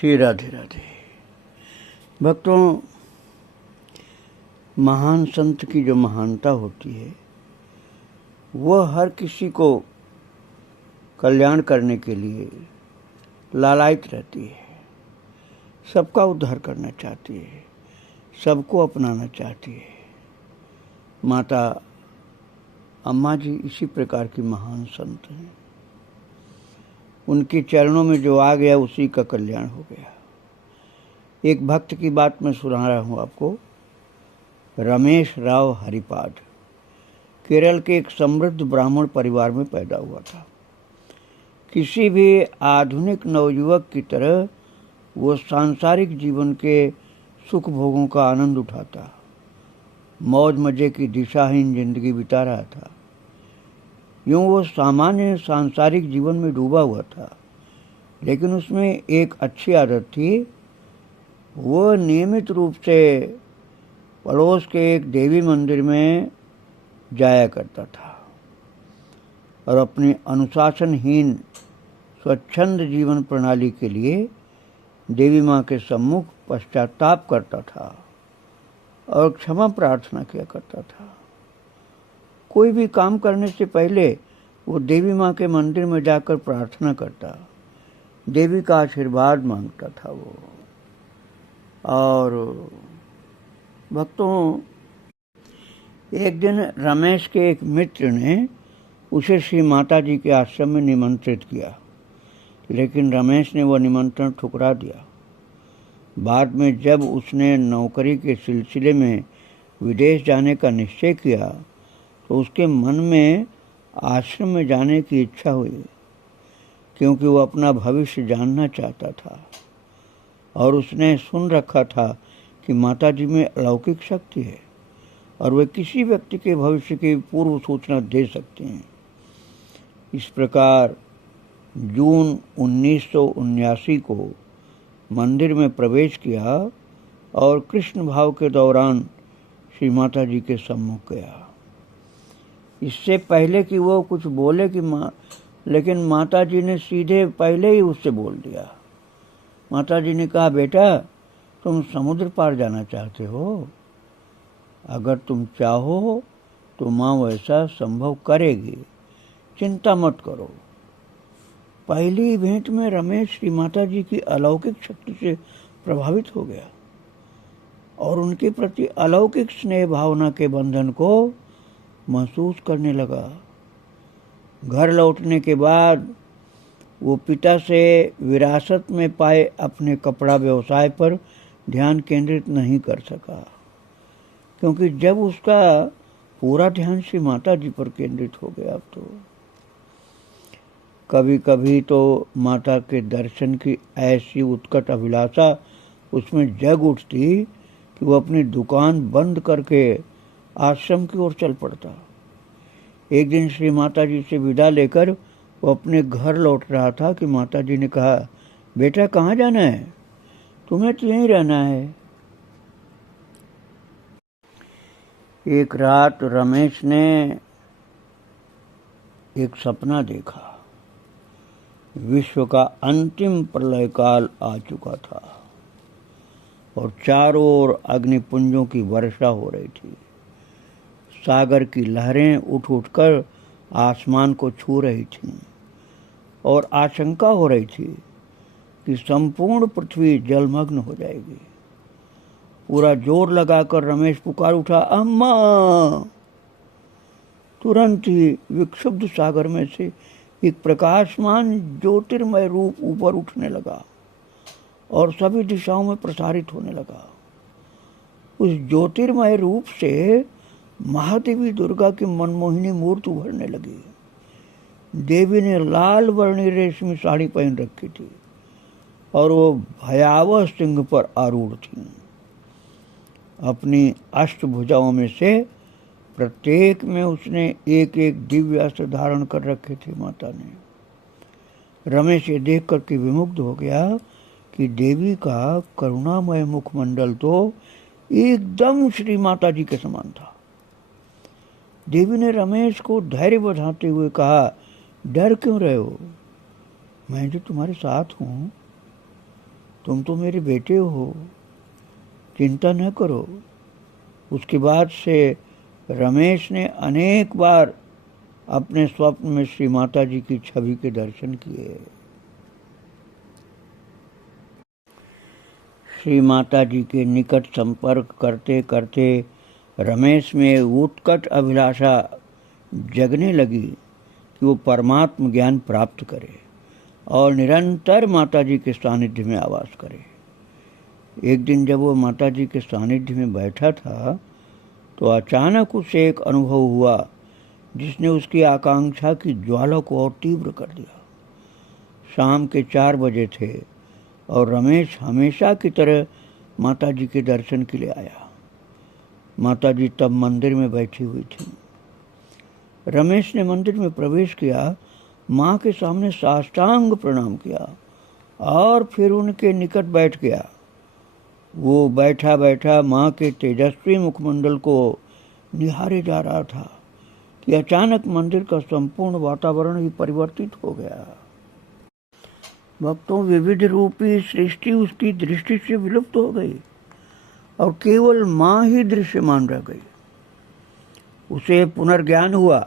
श्री राधे राधे। भक्तों, महान संत की जो महानता होती है वह हर किसी को कल्याण करने के लिए लालायित रहती है, सबका उद्धार करना चाहती है, सबको अपनाना चाहती है। माता अम्मा जी इसी प्रकार की महान संत हैं। उनके चरणों में जो आ गया उसी का कल्याण हो गया। एक भक्त की बात मैं सुना रहा हूँ आपको। रमेश राव हरिपाद केरल के एक समृद्ध ब्राह्मण परिवार में पैदा हुआ था। किसी भी आधुनिक नवयुवक की तरह वो सांसारिक जीवन के सुख भोगों का आनंद उठाता, मौज मजे की दिशाहीन जिंदगी बिता रहा था। यूं वो सामान्य सांसारिक जीवन में डूबा हुआ था, लेकिन उसमें एक अच्छी आदत थी। वो नियमित रूप से पड़ोस के एक देवी मंदिर में जाया करता था और अपनी अनुशासनहीन स्वच्छंद जीवन प्रणाली के लिए देवी माँ के सम्मुख पश्चाताप करता था और क्षमा प्रार्थना किया करता था। कोई भी काम करने से पहले वो देवी माँ के मंदिर में जाकर प्रार्थना करता, देवी का आशीर्वाद मांगता था वो। और भक्तों, एक दिन रमेश के एक मित्र ने उसे श्री माता जी के आश्रम में निमंत्रित किया, लेकिन रमेश ने वह निमंत्रण ठुकरा दिया। बाद में जब उसने नौकरी के सिलसिले में विदेश जाने का निश्चय किया तो उसके मन में आश्रम में जाने की इच्छा हुई, क्योंकि वो अपना भविष्य जानना चाहता था और उसने सुन रखा था कि माता जी में अलौकिक शक्ति है और वे किसी व्यक्ति के भविष्य की पूर्व सूचना दे सकते हैं। इस प्रकार जून 1979 को मंदिर में प्रवेश किया और कृष्ण भाव के दौरान श्री माता जी के सम्मुख गया। इससे पहले कि वो कुछ बोले लेकिन माता जी ने सीधे पहले ही उससे बोल दिया। माता जी ने कहा, बेटा तुम समुद्र पार जाना चाहते हो? अगर तुम चाहो तो माँ वैसा संभव करेगी, चिंता मत करो। पहली भेंट में रमेश श्री माता जी की अलौकिक शक्ति से प्रभावित हो गया और उनके प्रति अलौकिक स्नेह भावना के बंधन को महसूस करने लगा। घर लौटने के बाद वो पिता से विरासत में पाए अपने कपड़ा व्यवसाय पर ध्यान केंद्रित नहीं कर सका, क्योंकि जब उसका पूरा ध्यान श्री माता जी पर केंद्रित हो गया। तो कभी कभी तो माता के दर्शन की ऐसी उत्कट अभिलाषा उसमें जग उठती कि वो अपनी दुकान बंद करके आश्रम की ओर चल पड़ता। एक दिन श्री माता जी से विदा लेकर वो अपने घर लौट रहा था कि माता जी ने कहा, बेटा कहाँ जाना है? तुम्हें तो यहीं रहना है। एक रात रमेश ने एक सपना देखा। विश्व का अंतिम प्रलय काल आ चुका था और चारों ओर अग्निपुंजों की वर्षा हो रही थी। सागर की लहरें उठ उठकर आसमान को छू रही थीं और आशंका हो रही थी कि संपूर्ण पृथ्वी जलमग्न हो जाएगी। पूरा जोर लगाकर रमेश पुकार उठा, अम्मा! तुरंत ही विक्षुब्ध सागर में से एक प्रकाशमान ज्योतिर्मय रूप ऊपर उठने लगा और सभी दिशाओं में प्रसारित होने लगा। उस ज्योतिर्मय रूप से महादेवी दुर्गा की मनमोहिनी मूर्ति उभरने लगी। देवी ने लाल वर्णी रेशमी साड़ी पहन रखी थी और वो भयावह सिंह पर आरूढ़ थी। अपनी अष्टभुजाओं में से प्रत्येक में उसने एक एक दिव्य अस्त्र धारण कर रखे थे। माता ने रमेश ये देख करके विमुग्ध हो गया कि देवी का करुणामय मुखमंडल तो एकदम श्री माता जी के समान था। देवी ने रमेश को धैर्य बढ़ाते हुए कहा, डर क्यों रहे हो? मैं जो तुम्हारे साथ हूँ। तुम तो मेरे बेटे हो, चिंता न करो। उसके बाद से रमेश ने अनेक बार अपने स्वप्न में श्री माता जी की छवि के दर्शन किए। श्री माता जी के निकट संपर्क करते करते रमेश में उत्कट अभिलाषा जगने लगी कि वो परमात्म ज्ञान प्राप्त करे और निरंतर माता जी के सानिध्य में आवास करे। एक दिन जब वो माता जी के सानिध्य में बैठा था तो अचानक उसे एक अनुभव हुआ जिसने उसकी आकांक्षा की ज्वाला को और तीव्र कर दिया। शाम के 4 बजे थे और रमेश हमेशा की तरह माता जी के दर्शन के लिए आया। माता जी तब मंदिर में बैठी हुई थी। रमेश ने मंदिर में प्रवेश किया, माँ के सामने साष्टांग प्रणाम किया और फिर उनके निकट बैठ गया। वो बैठा बैठा माँ के तेजस्वी मुखमंडल को निहारे जा रहा था कि अचानक मंदिर का संपूर्ण वातावरण ही परिवर्तित हो गया। भक्तों, विविध रूपी सृष्टि उसकी दृष्टि से विलुप्त हो गई और केवल माँ ही दृश्यमान रह गई। उसे पुनर्ज्ञान हुआ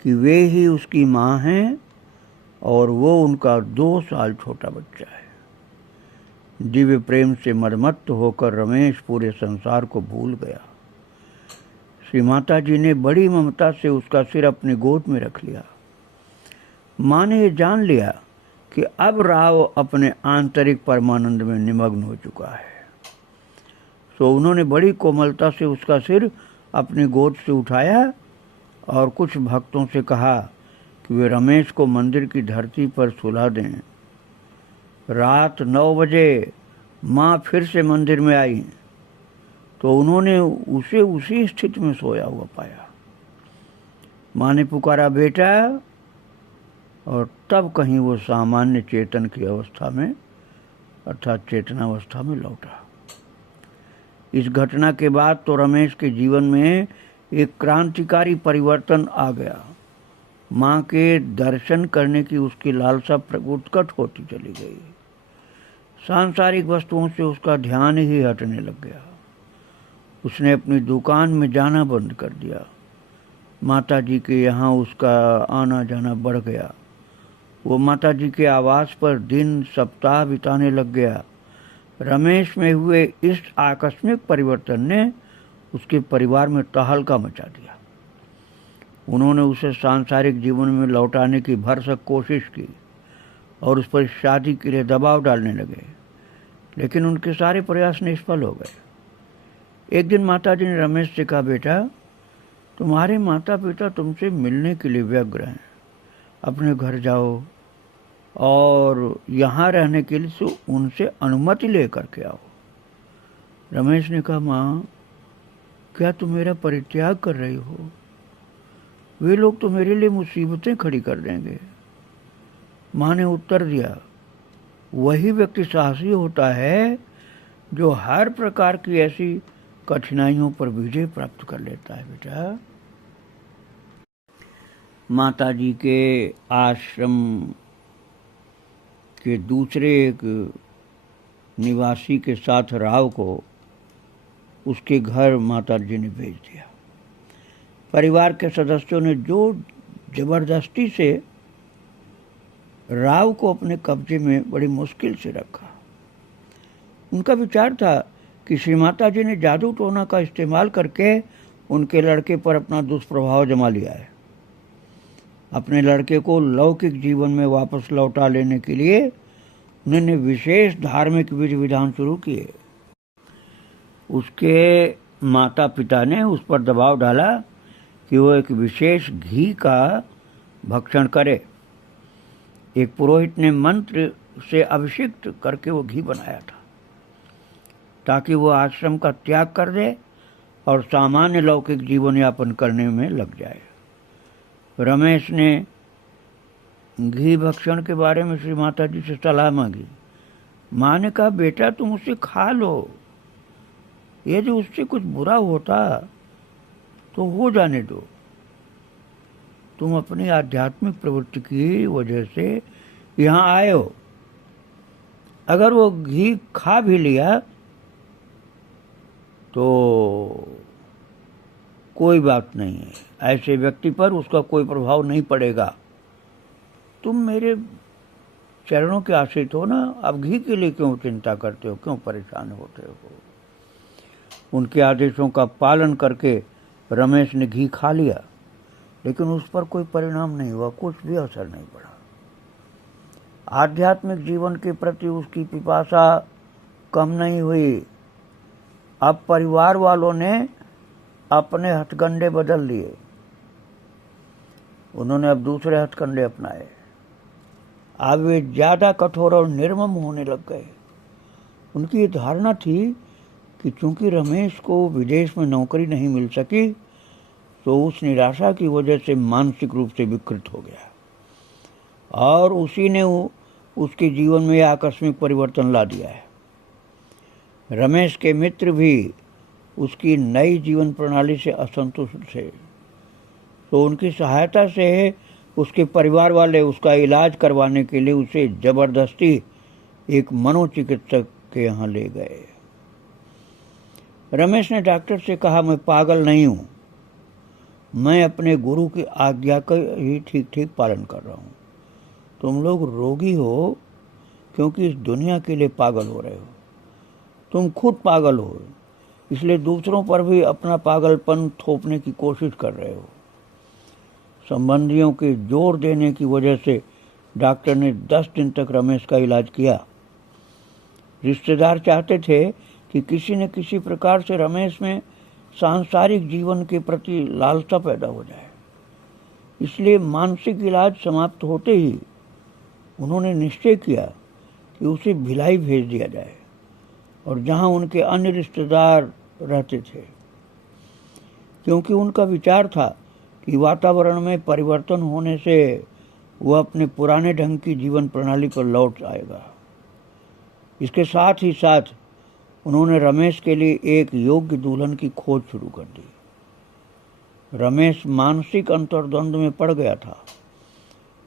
कि वे ही उसकी माँ हैं और वो उनका 2 साल छोटा बच्चा है। दिव्य प्रेम से मदमत्त होकर रमेश पूरे संसार को भूल गया। श्री माता जी ने बड़ी ममता से उसका सिर अपनी गोद में रख लिया। माँ ने यह जान लिया कि अब राव अपने आंतरिक परमानंद में निमग्न हो चुका है, तो उन्होंने बड़ी कोमलता से उसका सिर अपनी गोद से उठाया और कुछ भक्तों से कहा कि वे रमेश को मंदिर की धरती पर सुला दें। रात 9 बजे माँ फिर से मंदिर में आई तो उन्होंने उसे उसी स्थिति में सोया हुआ पाया। माँ ने पुकारा, बेटा, और तब कहीं वो सामान्य चेतन की अवस्था में अर्थात चेतनावस्था में लौटा। इस घटना के बाद तो रमेश के जीवन में एक क्रांतिकारी परिवर्तन आ गया। माँ के दर्शन करने की उसकी लालसा उत्कट होती चली गई। सांसारिक वस्तुओं से उसका ध्यान ही हटने लग गया। उसने अपनी दुकान में जाना बंद कर दिया। माता जी के यहाँ उसका आना जाना बढ़ गया। वो माता जी के आवास पर दिन सप्ताह बिताने लग गया। रमेश में हुए इस आकस्मिक परिवर्तन ने उसके परिवार में तहलका मचा दिया। उन्होंने उसे सांसारिक जीवन में लौटाने की भरसक कोशिश की और उस पर शादी के लिए दबाव डालने लगे, लेकिन उनके सारे प्रयास निष्फल हो गए। एक दिन माता जी ने रमेश से कहा, बेटा, तुम्हारे माता पिता तुमसे मिलने के लिए व्यग्र हैं। अपने घर जाओ और यहाँ रहने के लिए उनसे अनुमति लेकर के आओ। रमेश ने कहा, माँ, क्या तुम मेरा परित्याग कर रही हो? वे लोग तो मेरे लिए मुसीबतें खड़ी कर देंगे। माँ ने उत्तर दिया, वही व्यक्ति साहसी होता है जो हर प्रकार की ऐसी कठिनाइयों पर विजय प्राप्त कर लेता है। बेटा, माता जी के आश्रम के दूसरे एक निवासी के साथ राव को उसके घर माता जी ने भेज दिया। परिवार के सदस्यों ने जो जबरदस्ती से राव को अपने कब्जे में बड़ी मुश्किल से रखा। उनका विचार था कि श्री माता जी ने जादू टोना का इस्तेमाल करके उनके लड़के पर अपना दुष्प्रभाव जमा लिया है। अपने लड़के को लौकिक जीवन में वापस लौटा लेने के लिए उन्होंने विशेष धार्मिक विधि विधान शुरू किए। उसके माता पिता ने उस पर दबाव डाला कि वो एक विशेष घी का भक्षण करे। एक पुरोहित ने मंत्र से अभिषिक्त करके वो घी बनाया था ताकि वो आश्रम का त्याग कर दे और सामान्य लौकिक जीवन यापन करने में लग जाए। रमेश ने घी भक्षण के बारे में श्री माता जी से सलाह मांगी। माँ ने कहा, बेटा, तुम उसे खा लो। यदि उससे कुछ बुरा होता तो हो जाने दो। तुम अपनी आध्यात्मिक प्रवृत्ति की वजह से यहाँ आए हो। अगर वो घी खा भी लिया तो कोई बात नहीं है, ऐसे व्यक्ति पर उसका कोई प्रभाव नहीं पड़ेगा। तुम मेरे चरणों के आश्रित हो ना, अब घी के लिए क्यों चिंता करते हो, क्यों परेशान होते हो? उनके आदेशों का पालन करके रमेश ने घी खा लिया, लेकिन उस पर कोई परिणाम नहीं हुआ, कुछ भी असर नहीं पड़ा। आध्यात्मिक जीवन के प्रति उसकी पिपासा कम नहीं हुई। अब परिवार वालों ने अपने हथकंडे बदल लिए, उन्होंने अब दूसरे हथकंडे अपनाए। अब वे ज्यादा कठोर और निर्मम होने लग गए। उनकी ये धारणा थी कि चूंकि रमेश को विदेश में नौकरी नहीं मिल सकी, तो उस निराशा की वजह से मानसिक रूप से विकृत हो गया, और उसी ने उसके जीवन में आकस्मिक परिवर्तन ला दिया है। रमेश के मित्र भी उसकी नई जीवन प्रणाली से असंतुष्ट थे, तो उनकी सहायता से उसके परिवार वाले उसका इलाज करवाने के लिए उसे जबरदस्ती एक मनोचिकित्सक के यहाँ ले गए। रमेश ने डॉक्टर से कहा, मैं पागल नहीं हूँ, मैं अपने गुरु की आज्ञा का ही ठीक ठीक पालन कर रहा हूँ। तुम लोग रोगी हो क्योंकि इस दुनिया के लिए पागल हो रहे हो। तुम खुद पागल हो, इसलिए दूसरों पर भी अपना पागलपन थोपने की कोशिश कर रहे हो। संबंधियों के जोर देने की वजह से डॉक्टर ने 10 दिन तक रमेश का इलाज किया। रिश्तेदार चाहते थे कि किसी न किसी प्रकार से रमेश में सांसारिक जीवन के प्रति लालसा पैदा हो जाए, इसलिए मानसिक इलाज समाप्त होते ही उन्होंने निश्चय किया कि उसे भिलाई भेज दिया जाए, और जहां उनके अन्य रिश्तेदार रहते थे, क्योंकि उनका विचार था कि वातावरण में परिवर्तन होने से वह अपने पुराने ढंग की जीवन प्रणाली पर लौट आएगा। इसके साथ ही साथ उन्होंने रमेश के लिए एक योग्य दुल्हन की खोज शुरू कर दी। रमेश मानसिक अंतर्द्वंद में पड़ गया था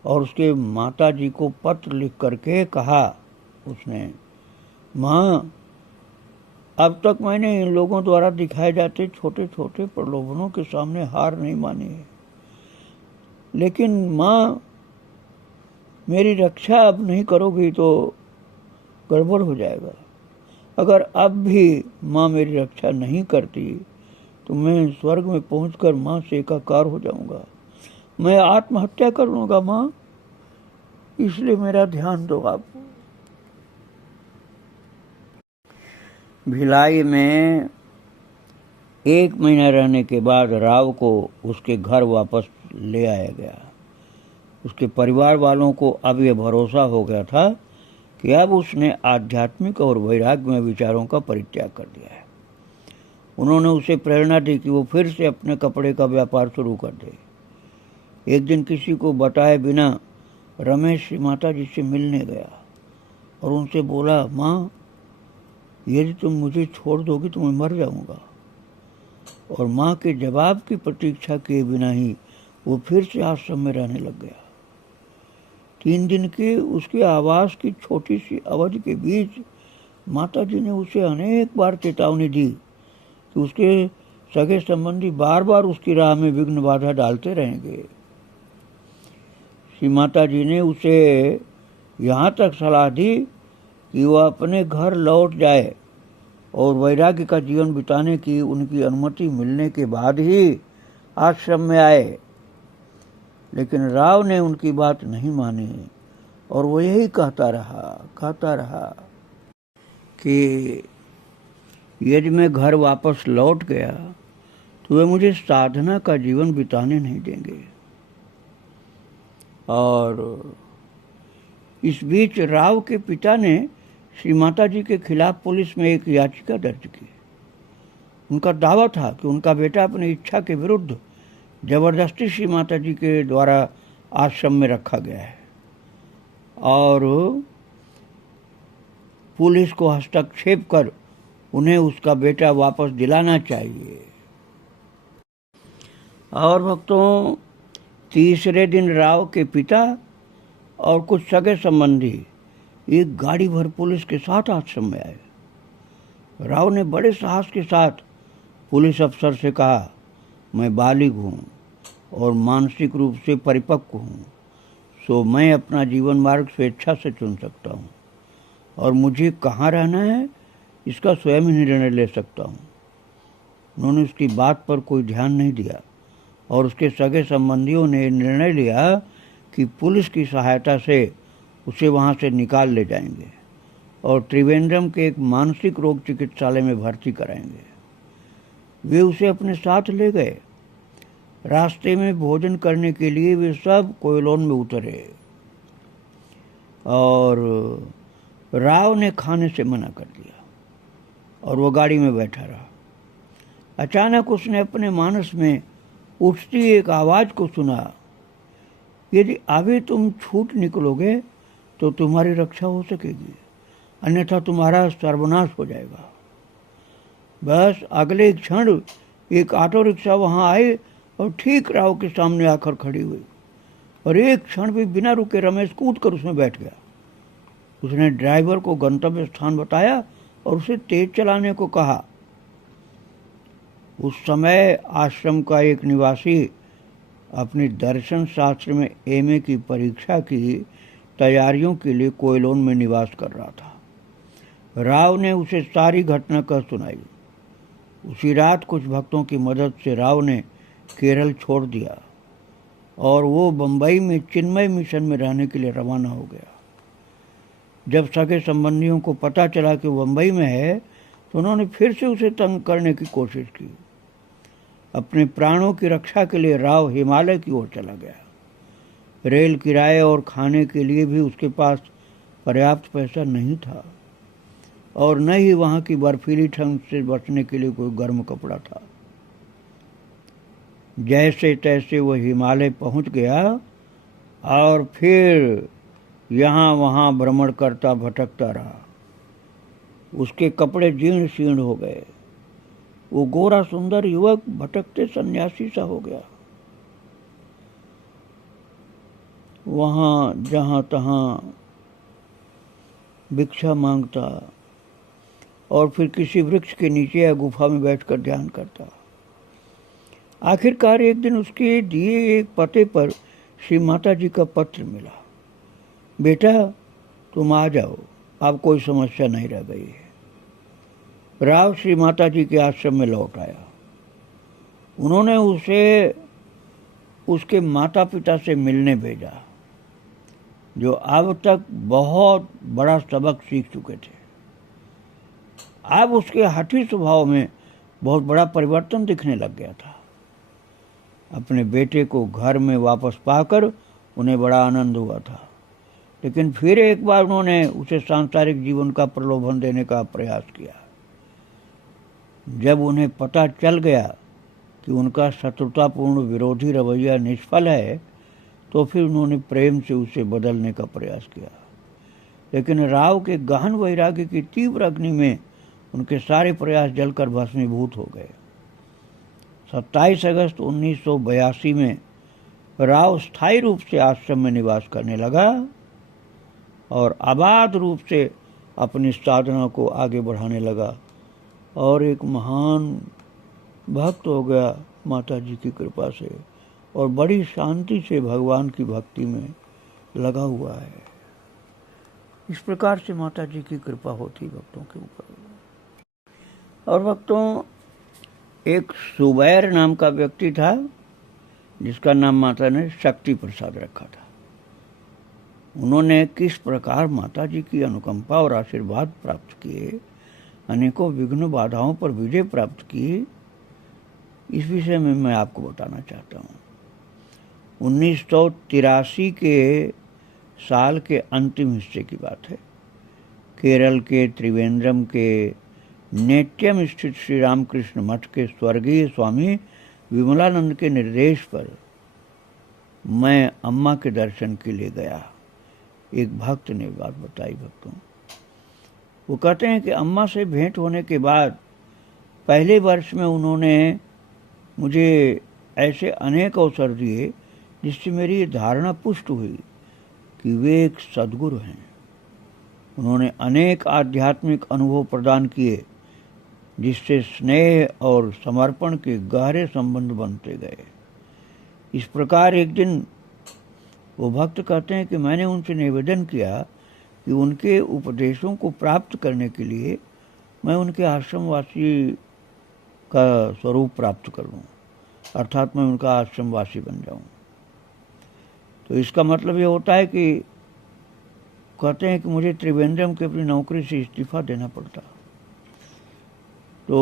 और उसके माताजी को पत्र लिख करके कहा उसने, माँ, अब तक मैंने इन लोगों द्वारा दिखाए जाते छोटे छोटे प्रलोभनों के सामने हार नहीं मानी है, लेकिन माँ, मेरी रक्षा अब नहीं करोगी तो गड़बड़ हो जाएगा। अगर अब भी माँ मेरी रक्षा नहीं करती तो मैं स्वर्ग में पहुंचकर माँ से एकाकार हो जाऊंगा, मैं आत्महत्या कर लूंगा माँ, इसलिए मेरा ध्यान दो आप। भिलाई में 1 महीना रहने के बाद राव को उसके घर वापस ले आया गया। उसके परिवार वालों को अब यह भरोसा हो गया था कि अब उसने आध्यात्मिक और वैराग्यमय विचारों का परित्याग कर दिया है। उन्होंने उसे प्रेरणा दी कि वो फिर से अपने कपड़े का व्यापार शुरू कर दे। एक दिन किसी को बताए बिना रमेश माता जी से मिलने गया और उनसे बोला, माँ, यदि तुम मुझे छोड़ दोगी तो मैं मर जाऊंगा। और माँ के जवाब की प्रतीक्षा किए बिना ही वो फिर से आश्रम में रहने लग गया। 3 दिन के उसके आवास की छोटी सी अवधि के बीच माताजी ने उसे अनेक बार चेतावनी दी कि उसके सगे संबंधी बार बार उसकी राह में विघ्न बाधा डालते रहेंगे। श्री माताजी ने उसे यहाँ तक सलाह दी कि वह अपने घर लौट जाए और वैराग्य का जीवन बिताने की उनकी अनुमति मिलने के बाद ही आश्रम में आए। लेकिन राव ने उनकी बात नहीं मानी और वो यही कहता रहा कि यदि मैं घर वापस लौट गया तो वे मुझे साधना का जीवन बिताने नहीं देंगे। और इस बीच राव के पिता ने श्री माता जी के खिलाफ पुलिस में एक याचिका दर्ज की। उनका दावा था कि उनका बेटा अपनी इच्छा के विरुद्ध जबरदस्ती श्री माता जी के द्वारा आश्रम में रखा गया है और पुलिस को हस्तक्षेप कर उन्हें उसका बेटा वापस दिलाना चाहिए। और भक्तों, तीसरे दिन राव के पिता और कुछ सगे संबंधी एक गाड़ी भर पुलिस के साथ आश्रम में आए। राव ने बड़े साहस के साथ पुलिस अफसर से कहा, मैं बालिग हूँ और मानसिक रूप से परिपक्व हूँ, सो मैं अपना जीवन मार्ग स्वेच्छा से चुन सकता हूँ और मुझे कहाँ रहना है इसका स्वयं ही निर्णय ले सकता हूँ। उन्होंने उसकी बात पर कोई ध्यान नहीं दिया और उसके सगे संबंधियों ने निर्णय लिया कि पुलिस की सहायता से उसे वहाँ से निकाल ले जाएंगे और त्रिवेंद्रम के एक मानसिक रोग चिकित्सालय में भर्ती कराएंगे। वे उसे अपने साथ ले गए। रास्ते में भोजन करने के लिए वे सब कोयलोन में उतरे और राव ने खाने से मना कर दिया और वो गाड़ी में बैठा रहा। अचानक उसने अपने मानस में उठती एक आवाज को सुना, यदि अभी तुम छूट निकलोगे तो तुम्हारी रक्षा हो सकेगी, अन्यथा तुम्हारा सर्वनाश हो जाएगा। बस अगले क्षण एक ऑटो रिक्शा वहां आई और ठीक राव के सामने आकर खड़ी हुई और एक क्षण भी बिना रुके रमेश कूद कर उसमें बैठ गया। उसने ड्राइवर को गंतव्य स्थान बताया और उसे तेज चलाने को कहा। उस समय आश्रम का एक निवासी अपनी दर्शन शास्त्र में एमए की परीक्षा की तैयारियों के लिए कोयलोन में निवास कर रहा था। राव ने उसे सारी घटना कह सुनाई। उसी रात कुछ भक्तों की मदद से राव ने केरल छोड़ दिया और वो बंबई में चिन्मय मिशन में रहने के लिए रवाना हो गया। जब सगे संबंधियों को पता चला कि वो बंबई में है तो उन्होंने फिर से उसे तंग करने की कोशिश की। अपने प्राणों की रक्षा के लिए राव हिमालय की ओर चला गया। रेल किराए और खाने के लिए भी उसके पास पर्याप्त पैसा नहीं था और न ही वहाँ की बर्फीली ठंड से बचने के लिए कोई गर्म कपड़ा था। जैसे तैसे वो हिमालय पहुँच गया और फिर यहाँ वहाँ भ्रमण करता भटकता रहा। उसके कपड़े जीर्ण शीर्ण हो गए। वो गोरा सुंदर युवक भटकते सन्यासी सा हो गया। वहाँ जहाँ तहाँ भिक्षा मांगता और फिर किसी वृक्ष के नीचे या गुफा में बैठकर ध्यान करता। आखिरकार एक दिन उसके दिए एक पते पर श्री माता जी का पत्र मिला। बेटा तुम आ जाओ, अब कोई समस्या नहीं रह गई है। राव श्री माता जी के आश्रम में लौट आया। उन्होंने उसे उसके माता पिता से मिलने भेजा, जो अब तक बहुत बड़ा सबक सीख चुके थे। अब उसके हठी स्वभाव में बहुत बड़ा परिवर्तन दिखने लग गया था। अपने बेटे को घर में वापस पाकर उन्हें बड़ा आनंद हुआ था, लेकिन फिर एक बार उन्होंने उसे सांसारिक जीवन का प्रलोभन देने का प्रयास किया। जब उन्हें पता चल गया कि उनका शत्रुतापूर्ण विरोधी रवैया निष्फल है तो फिर उन्होंने प्रेम से उसे बदलने का प्रयास किया, लेकिन राव के गहन वैराग्य की तीव्र अग्नि में उनके सारे प्रयास जलकर भस्मीभूत हो गए। 27 अगस्त 1982 में राव स्थायी रूप से आश्रम में निवास करने लगा और आबाद रूप से अपनी साधना को आगे बढ़ाने लगा और एक महान भक्त हो गया माता जी की कृपा से और बड़ी शांति से भगवान की भक्ति में लगा हुआ है। इस प्रकार से माता जी की कृपा होती भक्तों के ऊपर। और भक्तों, एक सुबैर नाम का व्यक्ति था जिसका नाम माता ने शक्ति प्रसाद रखा था। उन्होंने किस प्रकार माता जी की अनुकंपा और आशीर्वाद प्राप्त किए, अनेकों विघ्न बाधाओं पर विजय प्राप्त की, इस विषय में मैं आपको बताना चाहता हूँ। 1983 के साल के अंतिम हिस्से की बात है। केरल के त्रिवेंद्रम के नेट्यम स्थित श्री रामकृष्ण मठ के स्वर्गीय स्वामी विमलानंद के निर्देश पर मैं अम्मा के दर्शन के लिए गया। एक भक्त ने बात बताई भक्तों। वो कहते हैं कि अम्मा से भेंट होने के बाद पहले वर्ष में उन्होंने मुझे ऐसे अनेक अवसर दिए जिससे मेरी ये धारणा पुष्ट हुई कि वे एक सद्गुरु हैं। उन्होंने अनेक आध्यात्मिक अनुभव प्रदान किए, जिससे स्नेह और समर्पण के गहरे संबंध बनते गए। इस प्रकार एक दिन वो भक्त कहते हैं कि मैंने उनसे निवेदन किया कि उनके उपदेशों को प्राप्त करने के लिए मैं उनके आश्रमवासी का स्वरूप प्राप्त कर लूँ, अर्थात मैं उनका आश्रमवासी बन जाऊँ। तो इसका मतलब ये होता है कि कहते हैं कि मुझे त्रिवेंद्रम की अपनी नौकरी से इस्तीफा देना पड़ता। तो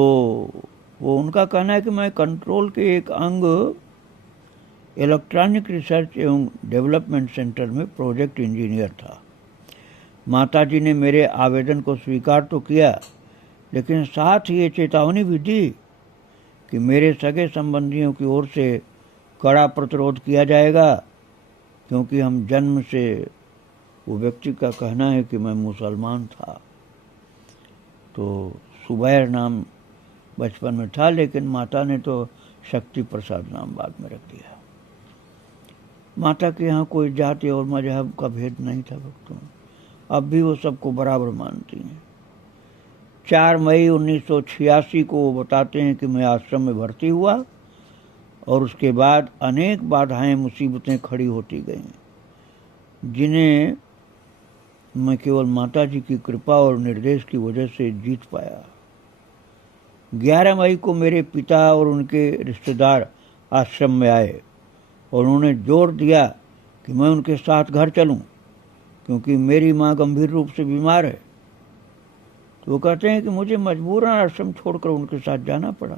वो उनका कहना है कि मैं कंट्रोल के एक अंग इलेक्ट्रॉनिक रिसर्च एवं डेवलपमेंट सेंटर में प्रोजेक्ट इंजीनियर था। माताजी ने मेरे आवेदन को स्वीकार तो किया, लेकिन साथ ही ये चेतावनी भी दी कि मेरे सगे संबंधियों की ओर से कड़ा प्रतिरोध किया जाएगा, क्योंकि हम जन्म से, वो व्यक्ति का कहना है कि मैं मुसलमान था। तो सुबैर नाम बचपन में था, लेकिन माता ने तो शक्ति प्रसाद नाम बाद में रख दिया। माता के यहाँ कोई जाति और मजहब का भेद नहीं था भक्तों, अब भी वो सबको बराबर मानती हैं। 4 मई 1986 को वो बताते हैं कि मैं आश्रम में भर्ती हुआ और उसके बाद अनेक बाधाएं, मुसीबतें खड़ी होती गईं, जिन्हें मैं केवल माता जी की कृपा और निर्देश की वजह से जीत पाया। 11 मई को मेरे पिता और उनके रिश्तेदार आश्रम में आए और उन्होंने जोर दिया कि मैं उनके साथ घर चलूं, क्योंकि मेरी माँ गंभीर रूप से बीमार है। तो वो कहते हैं कि मुझे मजबूरन आश्रम छोड़कर उनके साथ जाना पड़ा।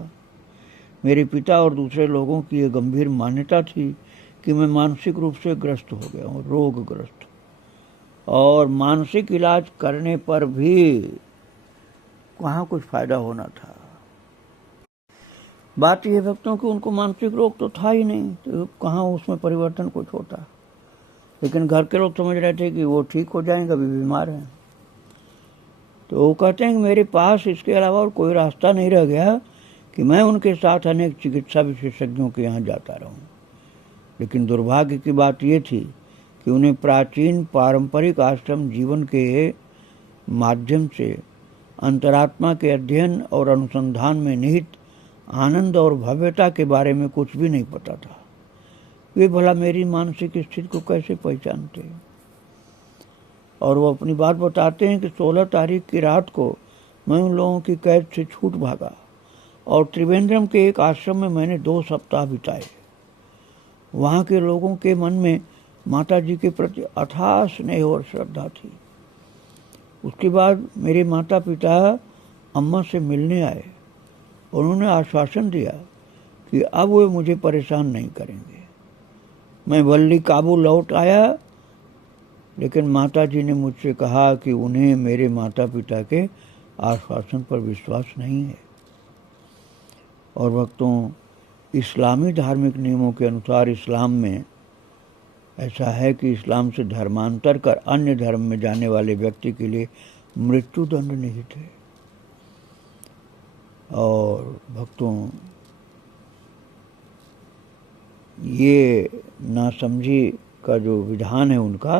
मेरे पिता और दूसरे लोगों की ये गंभीर मान्यता थी कि मैं मानसिक रूप से ग्रस्त हो गया हूँ, रोगग्रस्त, और मानसिक इलाज करने पर भी कहाँ कुछ फायदा होना था। बात यह भक्तों कि उनको मानसिक रोग तो था ही नहीं, तो कहाँ उसमें परिवर्तन कुछ होता। लेकिन घर के लोग समझ रहे थे कि वो ठीक हो जाएंगे, अभी बीमार हैं। तो वो कहते हैं कि मेरे पास इसके अलावा और कोई रास्ता नहीं रह गया कि मैं उनके साथ अनेक चिकित्सा विशेषज्ञों के यहाँ जाता रहूं। लेकिन दुर्भाग्य की बात ये थी कि उन्हें प्राचीन पारंपरिक आश्रम जीवन के माध्यम से अंतरात्मा के अध्ययन और अनुसंधान में निहित आनंद और भव्यता के बारे में कुछ भी नहीं पता था। वे भला मेरी मानसिक स्थिति को कैसे पहचानते। और वो अपनी बात बताते हैं कि 16 तारीख की रात को मैं उन लोगों की कैद से छूट भागा और त्रिवेंद्रम के एक आश्रम में मैंने 2 सप्ताह बिताए। वहाँ के लोगों के मन में माता जी के प्रति अथाह स्नेह और श्रद्धा थी। उसके बाद मेरे माता पिता अम्मा से मिलने आए। उन्होंने आश्वासन दिया कि अब वे मुझे परेशान नहीं करेंगे। मैं वल्ली काबू लौट आया, लेकिन माता जी ने मुझसे कहा कि उन्हें मेरे माता पिता के आश्वासन पर विश्वास नहीं है। और भक्तों, इस्लामी धार्मिक नियमों के अनुसार इस्लाम में ऐसा है कि इस्लाम से धर्मांतर कर अन्य धर्म में जाने वाले व्यक्ति के लिए मृत्यु दंड निहित है। और भक्तों, ये नासमझी का जो विधान है उनका,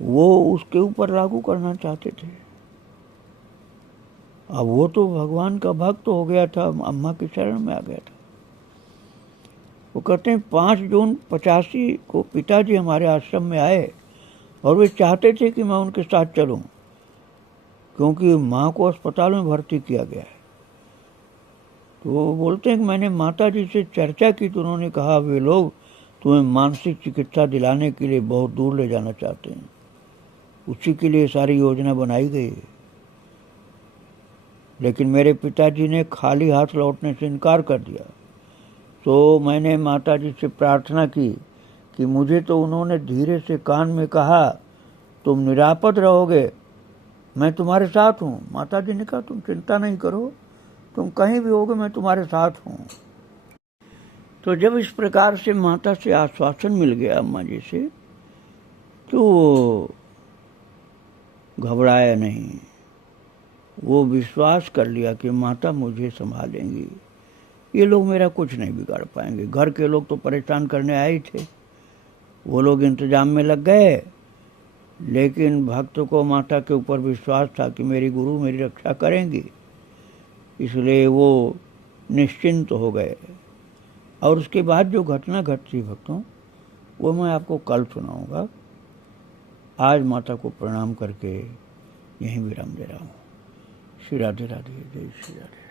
वो उसके ऊपर लागू करना चाहते थे। अब वो तो भगवान का भक्त हो गया था, अम्मा के शरण में आ गया था। वो कहते हैं 5 जून 85 को पिताजी हमारे आश्रम में आए और वे चाहते थे कि मैं उनके साथ चलूं, क्योंकि माँ को अस्पताल में भर्ती किया गया है। तो वो बोलते हैं कि मैंने माता जी से चर्चा की तो उन्होंने कहा वे लोग तुम्हें मानसिक चिकित्सा दिलाने के लिए बहुत दूर ले जाना चाहते हैं, उसी के लिए सारी योजना बनाई गई है। लेकिन मेरे पिताजी ने खाली हाथ लौटने से इनकार कर दिया। तो मैंने माता जी से प्रार्थना की कि मुझे तो उन्होंने धीरे से कान में कहा तुम निरापद रहोगे, मैं तुम्हारे साथ हूँ। माता जी ने कहा तुम चिंता नहीं करो, तुम कहीं भी होगे मैं तुम्हारे साथ हूँ। तो जब इस प्रकार से माता से आश्वासन मिल गया अम्मा जी से, तो घबराया नहीं। वो विश्वास कर लिया कि माता मुझे संभालेंगी, ये लोग मेरा कुछ नहीं बिगाड़ पाएंगे। घर के लोग तो परेशान करने आए थे, वो लोग इंतजाम में लग गए लेकिन भक्त को माता के ऊपर विश्वास था कि मेरी गुरु मेरी रक्षा करेंगी, इसलिए वो निश्चिंत हो गए। और उसके बाद जो घटना घटती भक्तों, वो मैं आपको कल सुनाऊंगा। आज माता को प्रणाम करके यहीं विराम दे रहा हूँ। श्री राधे राधे, जय श्री राधे।